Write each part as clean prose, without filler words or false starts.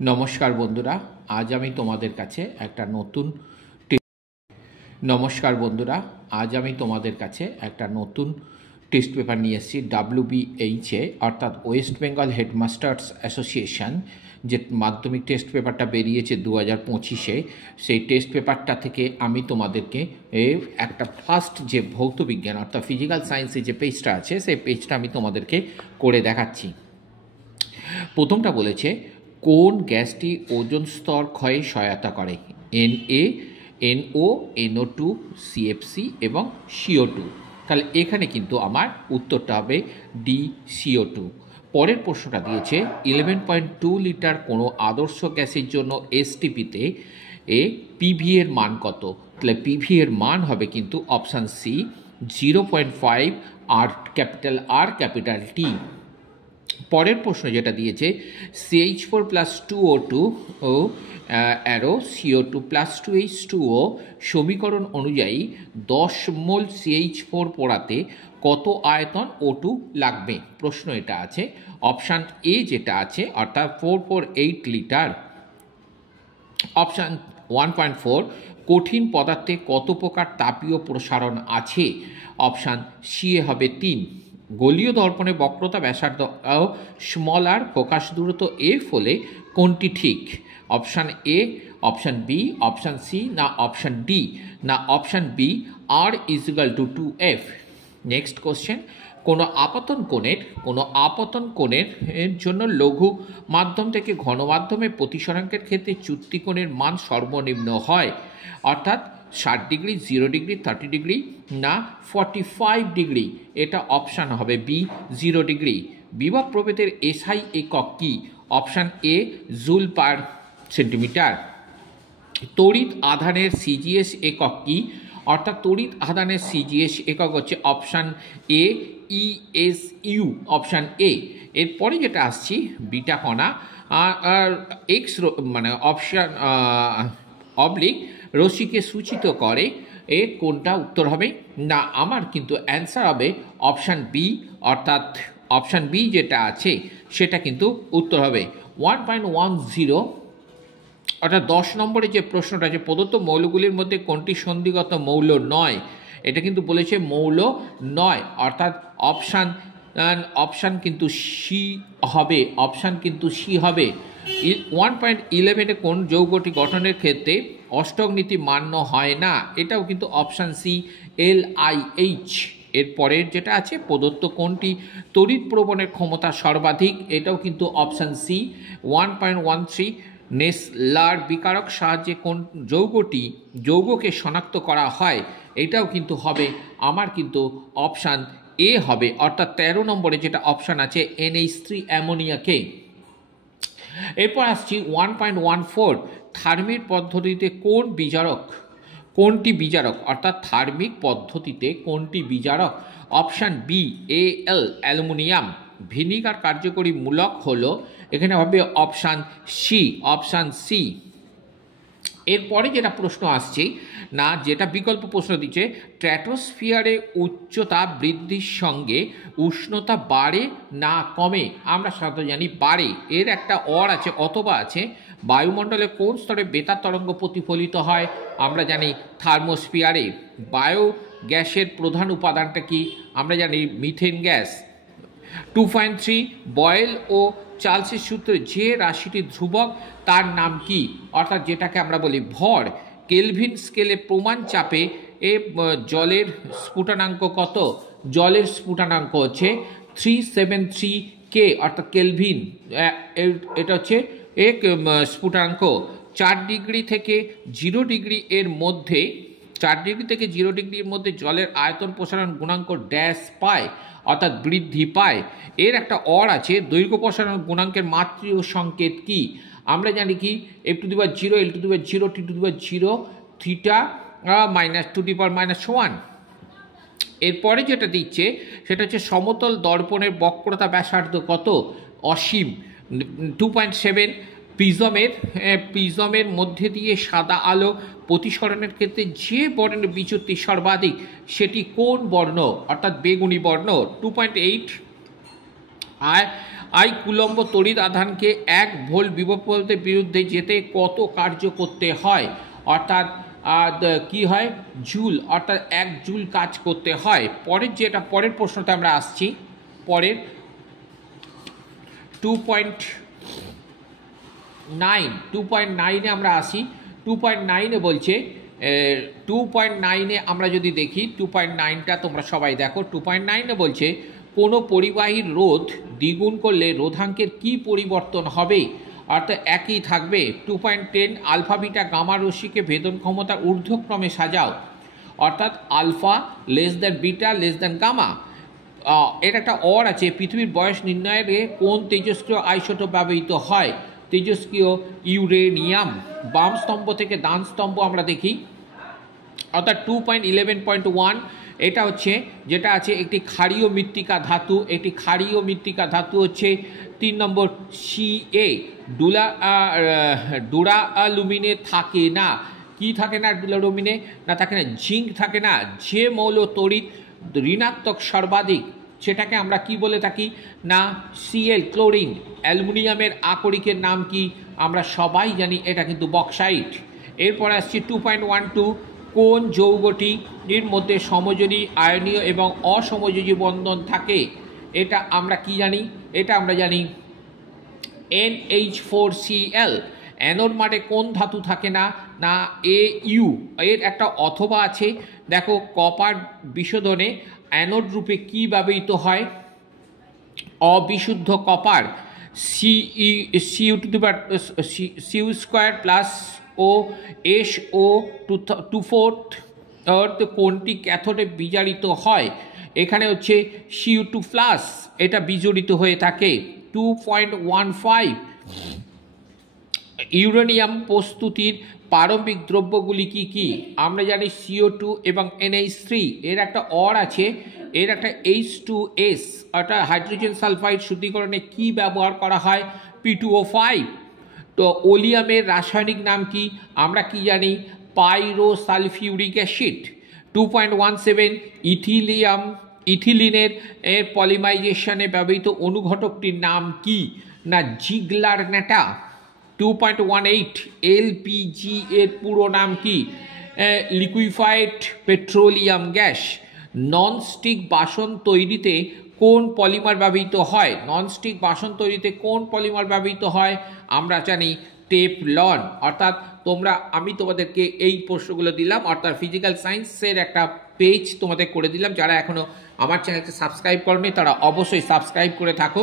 নমস্কার বন্ধুরা, আজ আমি তোমাদের কাছে একটা নতুন টেস্ট পেপার নিয়ে এসেছি। WBHA অর্থাৎ ওয়েস্ট বেঙ্গল হেডমাস্টার্স অ্যাসোসিয়েশন যে মাধ্যমিক টেস্ট পেপারটা বেরিয়েছে 2025-এ, সেই টেস্ট পেপারটা থেকে আমি তোমাদেরকে একটা ফার্স্ট যে ভৌত বিজ্ঞান অর্থাৎ ফিজিক্যাল সায়েন্সের যে পেজটা আছে সেই পেজটা আমি তোমাদেরকে করে দেখাচ্ছি। প্রথমটা বলেছে কোন গ্যাসটি ওজোন স্তর ক্ষয়ে সহায়তা করে? Na, NO, NO2, CFC এবং CO2। তাহলে এখানে কিন্তু আমার উত্তরটা হবে ডি, CO2। পরের প্রশ্নটা দিয়েছে 11.2 লিটার কোনো আদর্শ গ্যাসের জন্য STPতে পিভি এর মান কত? তাহলে পিভি এর মান হবে কিন্তু অপশান সি 0.5 আর ক্যাপিটাল টি। পরের প্রশ্ন যেটা দিয়েছে CH4 + 2O2 arrow CO2 + 2H2O সমীকরণ অনুযায়ী 10 মোল CH4 পোড়াতে কত আয়তন O2 লাগবে? প্রশ্ন এটা আছে। অপশান এ যেটা আছে অর্থাৎ 448 লিটার। অপশান 1.4 কঠিন পদার্থে কত প্রকার তাপীয় প্রসারণ আছে? অপশান সি হবে 3। গোলীয় দর্পণে বক্রতা ব্যাসার্ধ স্মল আর প্রকাশ দূরত্ব এফ হলে কোনটি ঠিক? Option A, option B, option C না অপশান ডি না অপশান বি আর = 2f। নেক্সট কোশ্চেন, কোনো আপতন কোণের জন্য লঘু মাধ্যম থেকে ঘন মাধ্যমে প্রতিসরাঙ্কের ক্ষেত্রে চ্যুতি কোণের মান সর্বনিম্ন হয়, অর্থাৎ 60 ডিগ্রি, 0 ডিগ্রি, 30 ডিগ্রি না 45 ডিগ্রি? এটা অপশান হবে বি, 0 ডিগ্রি। বিভব প্রভেদের এসআই একক কি? Option A joule per centimetre. তড়িৎ আধানের সিজিএস একক কি? অর্থাৎ তড়িৎ আধানের সিজিএস একক হচ্ছে option A ESU, option A. এরপরে যেটা আসছি বিটা কণা আর এক্স মানে অপশান অবলিক রশ্মিকে সূচিত করে, কোনটা উত্তর হবে? না, আমার কিন্তু অ্যান্সার হবে অপশান বি, অর্থাৎ অপশান বি যেটা আছে সেটা কিন্তু উত্তর হবে। 1.10 অর্থাৎ 10 নম্বরে যে প্রশ্নটা আছে প্রদত্ত মৌলগুলির মধ্যে কোনটি সন্ধিগত মৌল নয়? এটা কিন্তু বলেছে মৌল নয়, অর্থাৎ অপশান কিন্তু সি হবে, অপশান কিন্তু সি হবে। 1.11 কোন যৌগটি গঠনের ক্ষেত্রে অষ্টক নীতি মান্য হয় না? এটাও কিন্তু অপশান সি LiH। এর পরের যেটা আছে প্রদত্ত কোনটি তড়িৎ প্রবণের ক্ষমতা সর্বাধিক? এটাও কিন্তু অপশান সি। 1.13 নেসলার বিকারক সাহায্যে কোন যৌগকে শনাক্ত করা হয়? এটাও কিন্তু হবে আমার কিন্তু অপশান এ হবে, অর্থাৎ 13 নম্বরে যেটা অপশান আছে NH3 অ্যামোনিয়াকে। এরপর আসছি 1.14 থার্মিক পদ্ধতিতে কোনটি বিজারক অর্থাৎ থার্মিক পদ্ধতিতে কোনটি বিজারক? Option B Al aluminium. Vinegar কার্যকরী মূলক হলো, এখানে হবে অপশান সি। এরপরে যেটা প্রশ্ন আসছে না, যেটা বিকল্প প্রশ্ন দিচ্ছে স্ট্র্যাটোস্ফিয়ারে উচ্চতা বৃদ্ধির সঙ্গে উষ্ণতা বাড়ে না কমে? আমরা সাধারণত জানি বাড়ে। এর একটা আছে অথবা আছে। বায়ুমণ্ডলে কোন স্তরে বেতার তরঙ্গ প্রতিফলিত হয়? আমরা জানি থার্মোস্ফিয়ারে। বায়ো গ্যাসের প্রধান উপাদানটা কি? আমরা জানি মিথেন গ্যাস। 2.3 বয়েল ও চার্লসের সূত্রে যে রাশিটি ধ্রুবক তার নাম কি? অর্থাৎ যেটাকে আমরা বলি ভর। কেলভিন স্কেলে প্রমাণ চাপে জলের স্ফুটনাঙ্ক কত? জলের স্ফুটনাঙ্ক হচ্ছে 373 K, অর্থাৎ কেলভিন। এটা হচ্ছে এক স্ফুটনাঙ্ক। 4 ডিগ্রি থেকে 0 ডিগ্রি এর মধ্যে 4 ডিগ্রি থেকে 0 ডিগ্রির মধ্যে জলের আয়তন প্রসারণ গুণাঙ্ক ড্যাশ পায়, অর্থাৎ বৃদ্ধি পায়। এর একটা আছে দৈর্ঘ্য প্রসারণ গুণাঙ্কের মাত্রীয় সংকেত কি? আমরা জানি কি f⁴, l⁴, t⁴, থিটা -2⁻⁻1। এরপরে যেটা দিচ্ছে সেটা হচ্ছে সমতল দর্পণের বক্রতা ব্যাসার্ধ কত? অসীম। 2.7 প্রিজমের মধ্যে দিয়ে সাদা আলো প্রতিসরণের ক্ষেত্রে যে বর্ণের বিচ্যুতি সর্বাধিক সেটি কোন বর্ণ? অর্থাৎ বেগুনি বর্ণ। 2.8 আই কুলম্ব তড়িৎ আধানকে 1 ভোল্ট বিভবের বিরুদ্ধে যেতে কত কার্য করতে হয়, অর্থাৎ কি হয় জুল, অর্থাৎ 1 জুল কাজ করতে হয়। পরের প্রশ্নতে আমরা আসছি। পরের 2.9 আমরা আসি। 2.9 বলছে 2.9 আমরা যদি দেখি 2.9টা তোমরা সবাই দেখো। 2.9 বলছে কোনো পরিবাহীর রোধ দ্বিগুণ করলে রোধাঙ্কের কি পরিবর্তন হবে, অর্থাৎ একই থাকবে। 2.10 আলফা বিটা গামা রশ্মিকে ভেদন ক্ষমতার ঊর্ধ্বক্রমে সাজাও, অর্থাৎ alpha less than beta less than gamma. এর একটা অর আছে, পৃথিবীর বয়স নির্ণয়ের কোন তেজস্ক্রিয় আইসোটোপ ব্যবহৃত হয়, তেজস্ক্রিয় ইউরেনিয়াম। বাম স্তম্ভ থেকে ডান স্তম্ভ আমরা দেখি, অর্থাৎ 2.11.1 এটা হচ্ছে যেটা আছে একটি ক্ষারীয় মৃত্তিকা ধাতু। একটি ক্ষারীয় মৃত্তিকা ধাতু হচ্ছে 3 নম্বর Ca। ডুরালুমিনে থাকে না, কি থাকে না ডুরালুমিনে না থাকে না, জিঙ্ক থাকে না। যে মৌল তড়িৎ ঋণাত্মক সর্বাধিক সেটাকে আমরা কি বলে থাকি না Cl, ক্লোরিন। অ্যালুমিনিয়ামের আকরিকের নাম কি আমরা সবাই জানি, এটা কিন্তু বক্সাইট। এরপর আসছি 2.12 কোন যৌগটি এর মধ্যে সমযোজী আয়নীয় এবং অসমযোজী বন্ধন থাকে, এটা আমরা কি জানি, এটা আমরা জানি NH4Cl। অ্যানোড মাঠে কোন ধাতু থাকে না না Au। এর একটা অথবা আছে, দেখো কপার বিশোধনে অ্যানোড রূপে কি ব্যবহৃত হয়, অবিশুদ্ধ কপার। Cu² প্লাস ও SO2 কোনটি ক্যাথোডে বিজারিত হয়, এখানে হচ্ছে Cu2+, এটা বিজড়িত হয়ে থাকে। 2.15 ইউরেনিয়াম প্রস্তুতির প্রারম্ভিক দ্রব্যগুলি কি কি, আমরা জানি CO2 এবং NH3। এর একটা অর আছে, এর একটা H2S, অর্থাৎ হাইড্রোজেন সালফাইড শুদ্ধিকরণে কি ব্যবহার করা হয়, P2O5। তো ওলিয়ামের রাসায়নিক নাম কি, আমরা কি জানি পাইরোসালফিউরিক অ্যাসিড। 2.17 ইথিলিনের পলিমারাইজেশনে ব্যবহৃত অনুঘটকটির নাম কি না জিগলার নেটা। 2.18 LPG এর পুরো নাম কি, লিকুইফাইড পেট্রোলিয়াম গ্যাস। ননস্টিক বাসন তৈরিতে কোন পলিমার ব্যবহৃত হয়, ননস্টিক বাসন তৈরিতে কোন পলিমার ব্যবহৃত হয়, আমরা জানি টেফলন। অর্থাৎ আমি তোমাদেরকে এই প্রশ্নগুলো দিলাম, অর্থাৎ ফিজিক্যাল সায়েন্সের একটা পেজ তোমাদের করে দিলাম। যারা এখনও আমার চ্যানেলকে সাবস্ক্রাইব করনি তারা অবশ্যই সাবস্ক্রাইব করে থাকো,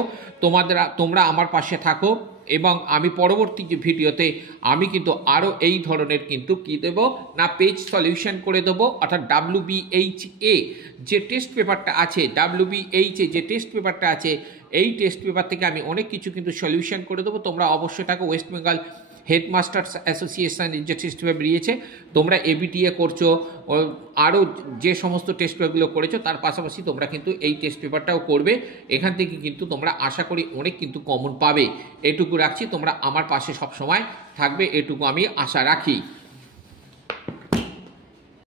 তোমরা আমার পাশে থাকো। এবং আমি পরবর্তী যে ভিডিওতে আমি কিন্তু আরও এই ধরনের কিন্তু কী দেবো না পেজ সলিউশন করে দেবো, অর্থাৎ WBHA যে টেস্ট পেপারটা আছে, WBHA যে টেস্ট পেপারটা আছে, এই টেস্ট পেপার থেকে আমি অনেক কিছু কিন্তু সলিউশন করে দেবো। তোমরা অবশ্যই থাকো। ওয়েস্ট বেঙ্গল হেডমাস্টার্স অ্যাসোসিয়েশন যে টেস্ট পেপার বেরিয়েছে, তোমরা ABTA করছো, আরও যে সমস্ত টেস্ট পেপারগুলো করেছো তার পাশাপাশি তোমরা কিন্তু এই টেস্ট পেপারটাও করবে। এখান থেকে কিন্তু তোমরা আশা করি অনেক কিন্তু কমন পাবে। এটুকু রাখছি, তোমরা আমার পাশে সব সময় থাকবে, এটুকু আমি আশা রাখি।